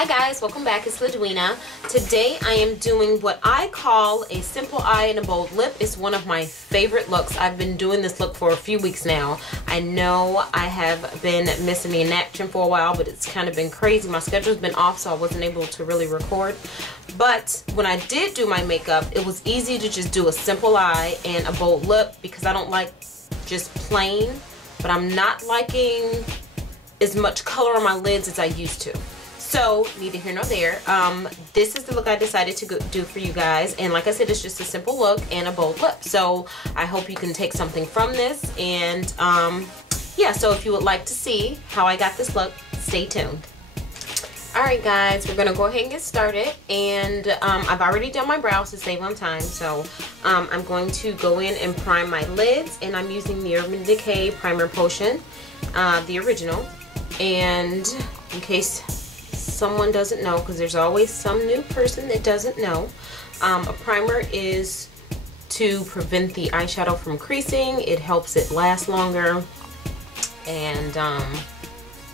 Hi guys, welcome back. It's Ladwina. Today I am doing what I call a simple eye and a bold lip. It's one of my favorite looks. I've been doing this look for a few weeks now. I know I have been missing in action for a while, but it's kind of been crazy. My schedule's been off, so I wasn't able to really record. But when I did do my makeup, it was easy to just do a simple eye and a bold lip because I don't like just plain, but I'm not liking as much color on my lids as I used to. So, neither here nor there. This is the look I decided to do for you guys. And like I said, it's just a simple look and a bold lip. So, I hope you can take something from this. And, yeah, so if you would like to see how I got this look, stay tuned. Alright guys, we're going to go ahead and get started. And I've already done my brows to save on time. So, I'm going to go in and prime my lids. And I'm using the Urban Decay Primer Potion, the original. And in case someone doesn't know, because there's always some new person that doesn't know, a primer is to prevent the eyeshadow from creasing. It helps it last longer, and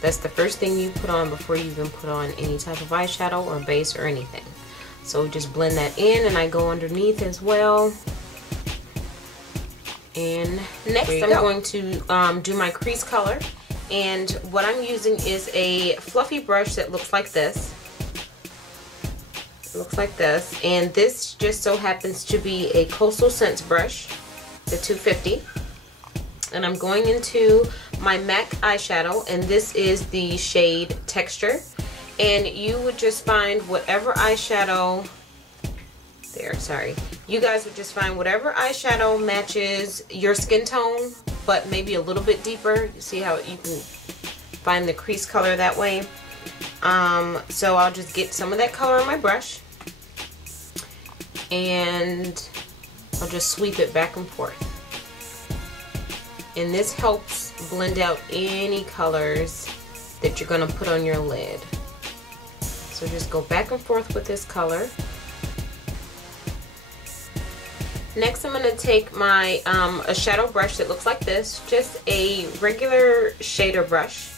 that's the first thing you put on before you even put on any type of eyeshadow or base or anything. So just blend that in, and I go underneath as well. And next I'm going to do my crease color. And what I'm using is a fluffy brush that looks like this. It looks like this. And this just so happens to be a Coastal Scents brush, the 250. And I'm going into my MAC eyeshadow, and this is the shade Texture. And you would just find whatever eyeshadow, you guys would just find whatever eyeshadow matches your skin tone, but maybe a little bit deeper. You see how you can find the crease color that way. So I'll just get some of that color on my brush, and I'll just sweep it back and forth. And this helps blend out any colors that you're going to put on your lid. So just go back and forth with this color. Next, I'm going to take my a shadow brush that looks like this, just a regular shader brush.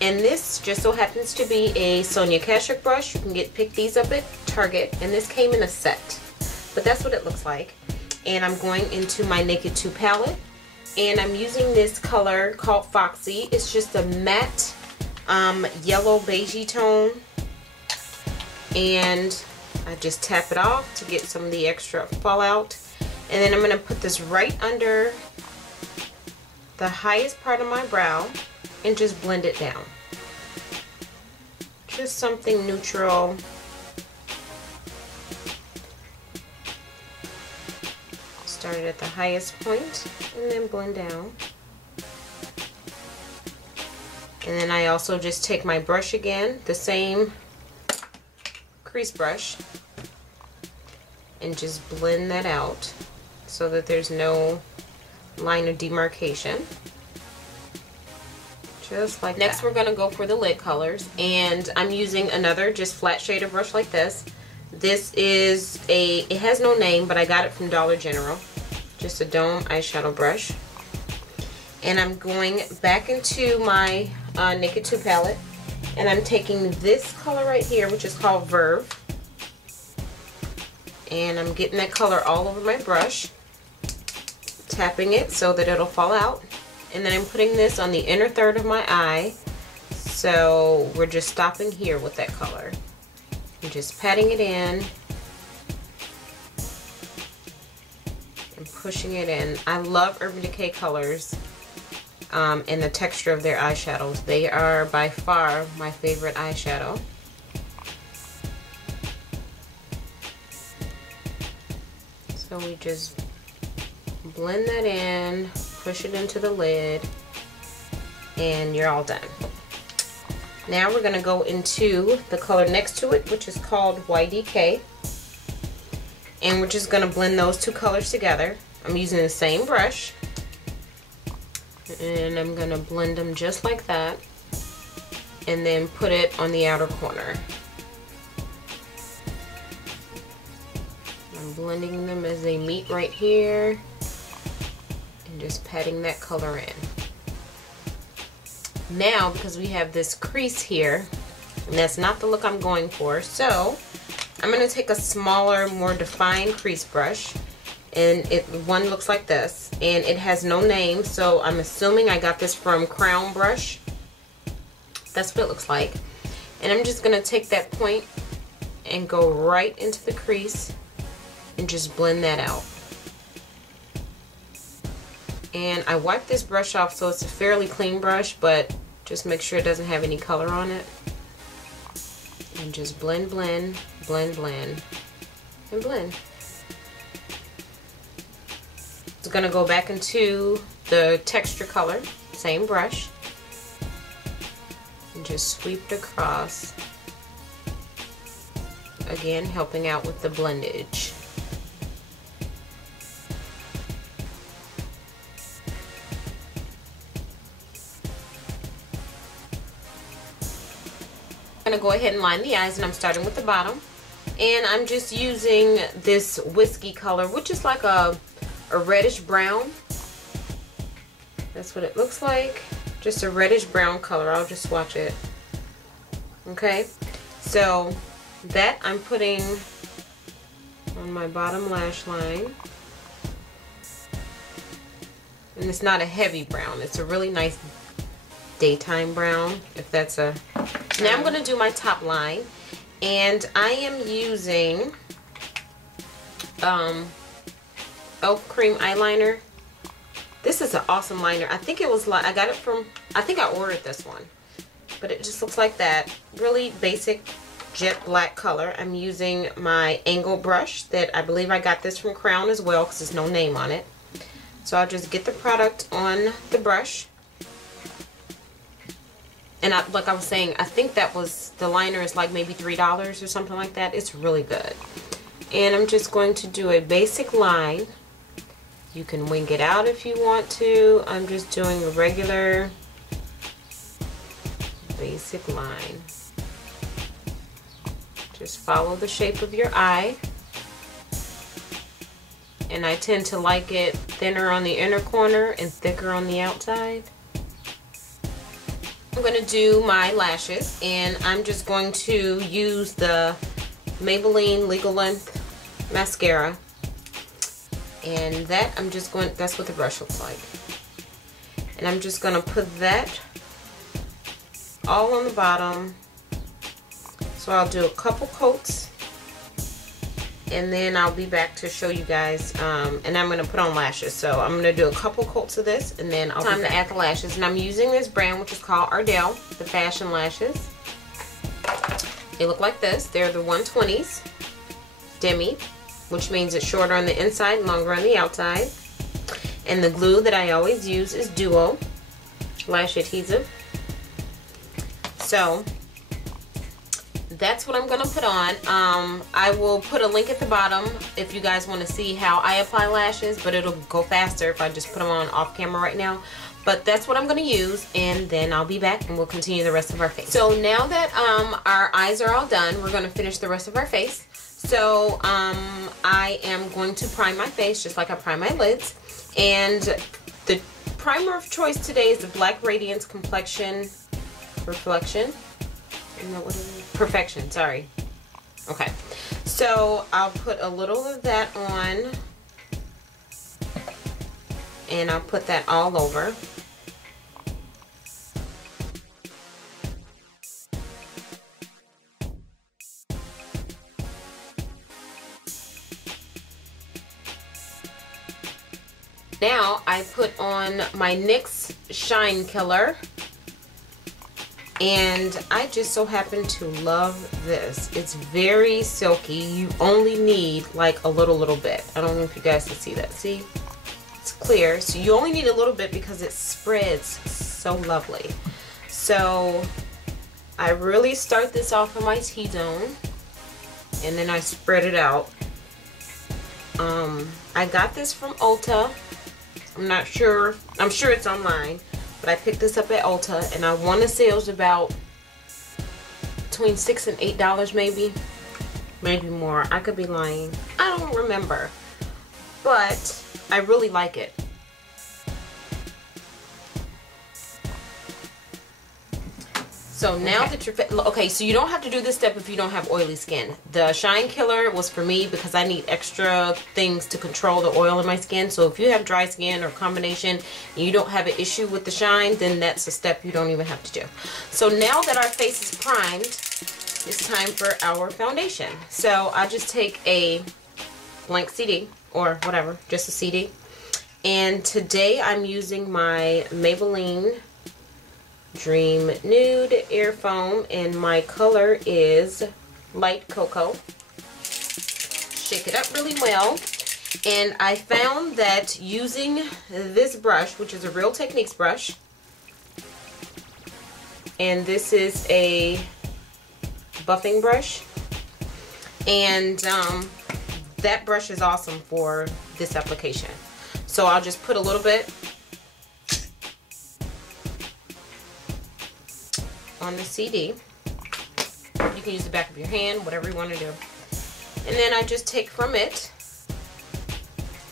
And this just so happens to be a Sonia Kashuk brush. You can pick these up at Target, and this came in a set. But that's what it looks like. And I'm going into my Naked 2 palette, and I'm using this color called Foxy. It's just a matte yellow beigey tone. And I just tap it off to get some of the extra fallout. And then I'm going to put this right under the highest part of my brow and just blend it down. Just something neutral. Start it at the highest point and then blend down. And then I also just take my brush again, the same crease brush, and just blend that out so that there's no line of demarcation. Just like that. Next we're going to go for the lid colors, and I'm using another just flat shader brush like this. This is it has no name, but I got it from Dollar General. Just a dome eyeshadow brush. And I'm going back into my Naked 2 palette, and I'm taking this color right here, which is called Verve. And I'm getting that color all over my brush, tapping it so that it'll fall out. And then I'm putting this on the inner third of my eye. So we're just stopping here with that color. I'm just patting it in and pushing it in. I love Urban Decay colors and the texture of their eyeshadows. They are by far my favorite eyeshadow. So we just blend that in, push it into the lid, and you're all done. Now we're going to go into the color next to it, which is called YDK. And we're just going to blend those two colors together. I'm using the same brush, and I'm going to blend them just like that, and then put it on the outer corner. I'm blending them as they meet right here, and just patting that color in. Now, because we have this crease here, And that's not the look I'm going for. So I'm going to take a smaller, more defined crease brush. And one looks like this. And it has no name, so I'm assuming I got this from Crown Brush. That's what it looks like. And I'm just going to take that point and go right into the crease and just blend that out. And I wipe this brush off, so it's a fairly clean brush, but just make sure it doesn't have any color on it. And just blend, blend, blend, blend, and blend. It's gonna go back into the texture color, same brush, and just sweep it across. Again, helping out with the blendage. I'm going to go ahead and line the eyes, and I'm starting with the bottom. And I'm just using this whiskey color, which is like a reddish brown. That's what it looks like. Just a reddish brown color. I'll just swatch it. Okay, so that I'm putting on my bottom lash line. And it's not a heavy brown. It's a really nice daytime brown, if that's a... Now I'm going to do my top line, and I am using Elf Cream eyeliner. This is an awesome liner. I think it was like, I got it from, I think I ordered this one, but it just looks like that. Really basic jet black color. I'm using my angle brush that I believe I got this from Crown as well, because there's no name on it. So I'll just get the product on the brush. And like I was saying, I think that was, the liner is like maybe $3 or something like that. It's really good. And I'm just going to do a basic line. You can wing it out if you want to. I'm just doing a regular basic line. Just follow the shape of your eye. And I tend to like it thinner on the inner corner and thicker on the outside. I'm going to do my lashes, and I'm just going to use the Maybelline Legal Length mascara, and that I'm just going, that's what the brush looks like, and I'm just going to put that all on the bottom. So I'll do a couple coats, and then I'll be back to show you guys, and I'm going to put on lashes. So I'm going to do a couple coats of this, and then I'll time to add the lashes. And I'm using this brand, which is called Ardell, the Fashion Lashes. They look like this. They're the 120s Demi, which means it's shorter on the inside, longer on the outside. And the glue that I always use is Duo Lash Adhesive. So that's what I'm going to put on. I will put a link at the bottom if you guys want to see how I apply lashes, but it'll go faster if I just put them on off camera right now. But that's what I'm going to use, and then I'll be back and we'll continue the rest of our face. So now that our eyes are all done, we're going to finish the rest of our face. So I am going to prime my face just like I prime my lids. And the primer of choice today is the Black Radiance Complexion Reflection. Isn't that what it is? Perfection, sorry. Okay, so I'll put a little of that on, and I'll put that all over. Now I put on my NYX Shine Killer. And I just so happen to love this. It's very silky. You only need like a little bit. I don't know if you guys can see that. See? It's clear. So you only need a little bit because it spreads so lovely. So I really start this off on my T-zone, and then I spread it out. I got this from Ulta. I'm not sure. I'm sure it's online. But I picked this up at Ulta, and I want to say it was about between $6 and $8 maybe more. I could be lying. I don't remember, but I really like it. So now that you're okay, so you don't have to do this step if you don't have oily skin. The shine killer was for me because I need extra things to control the oil in my skin. So if you have dry skin or combination and you don't have an issue with the shine, then that's a step you don't even have to do. So now that our face is primed, it's time for our foundation. So I just take a blank CD or whatever, just a CD. And today I'm using my Maybelline Dream Nude Air Foam, and my color is Light Cocoa. Shake it up really well. And I found that using this brush, which is a Real Techniques brush, and this is a buffing brush, and that brush is awesome for this application. So I'll just put a little bit on the CD. You can use the back of your hand, whatever you want to do. And then I just take from it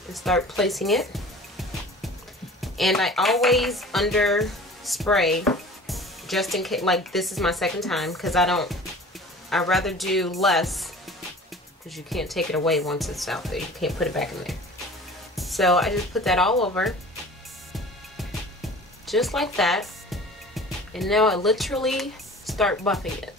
and start placing it. And I always under spray just in case, like this is my second time, because I'd rather do less because you can't take it away once it's out there. You can't put it back in there. So I just put that all over just like that. And now I literally start buffing it.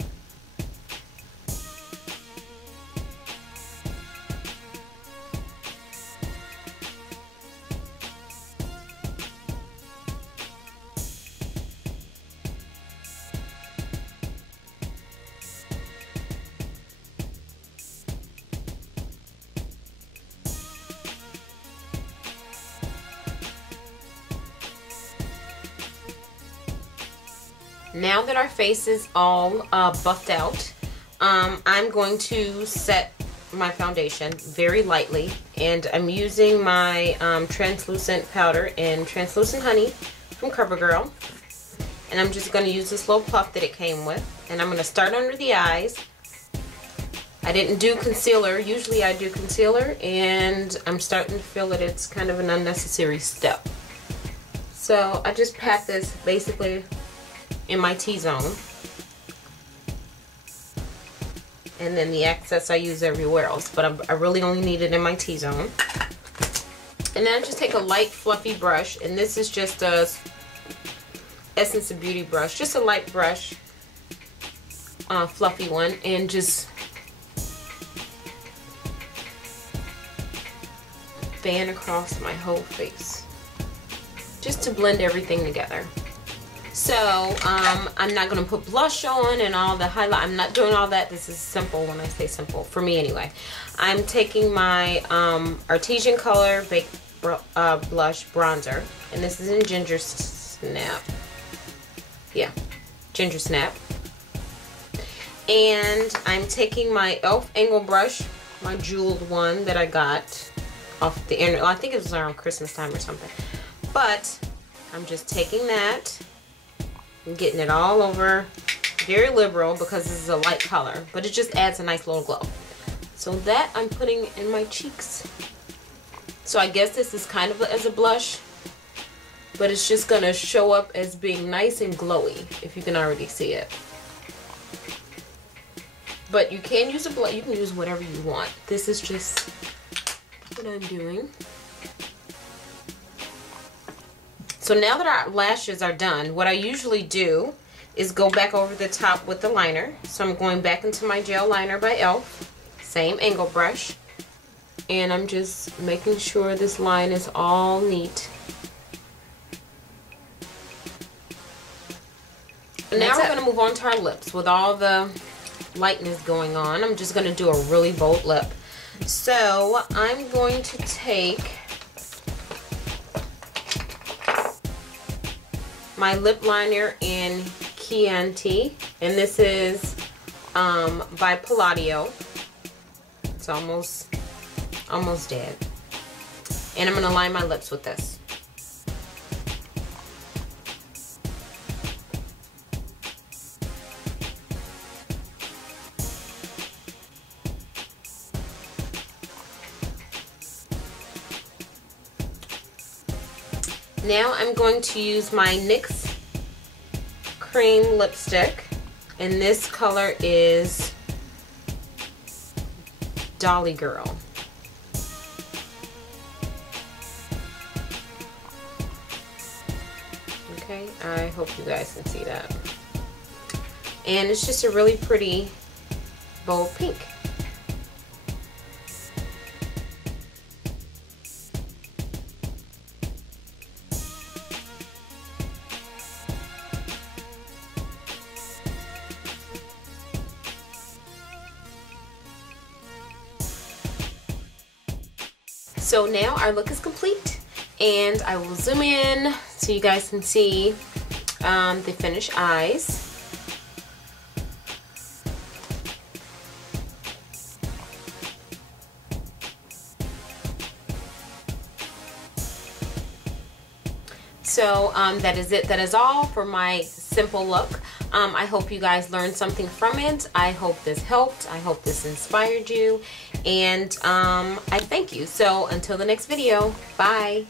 Now that our face is all buffed out, I'm going to set my foundation very lightly, and I'm using my translucent powder and translucent honey from CoverGirl, and I'm just going to use this little puff that it came with, and I'm going to start under the eyes. I didn't do concealer. Usually I do concealer, and I'm starting to feel that it's kind of an unnecessary step. So I just pat this basically in my T-zone, and then the excess I use everywhere else, but I really only need it in my T-zone. And then I just take a light fluffy brush, and this is just a Essence of Beauty brush, just a light brush, fluffy one, and just fan across my whole face just to blend everything together. So I'm not going to put blush on and all the highlight. I'm not doing all that. This is simple when I say simple, for me anyway. I'm taking my Artesian Color Baked Blush Bronzer, and this is in Ginger Snap. Yeah, Ginger Snap. And I'm taking my e.l.f. angle brush, my jeweled one that I got off the internet. I think it was around Christmas time or something. But I'm just taking that and getting it all over, very liberal because this is a light color, but it just adds a nice little glow. So that I'm putting in my cheeks. So I guess this is kind of as a blush, but it's just gonna show up as being nice and glowy, if you can already see it. But you can use a blush, you can use whatever you want. This is just what I'm doing. So now that our lashes are done, what I usually do is go back over the top with the liner. So I'm going back into my gel liner by e.l.f. Same angle brush. And I'm just making sure this line is all neat. And now we're going to move on to our lips. With all the lightness going on, I'm just going to do a really bold lip. So I'm going to take my lip liner in Chianti, and this is by Palladio. It's almost dead. And I'm going to line my lips with this. Now I'm going to use my NYX cream lipstick, And this color is Dolly Girl. Okay, I hope you guys can see that. And it's just a really pretty bold pink. So now our look is complete, and I will zoom in so you guys can see the finished eyes. So that is it. That is all for my simple look. I hope you guys learned something from it. I hope this helped. I hope this inspired you. And I thank you. So until the next video, bye.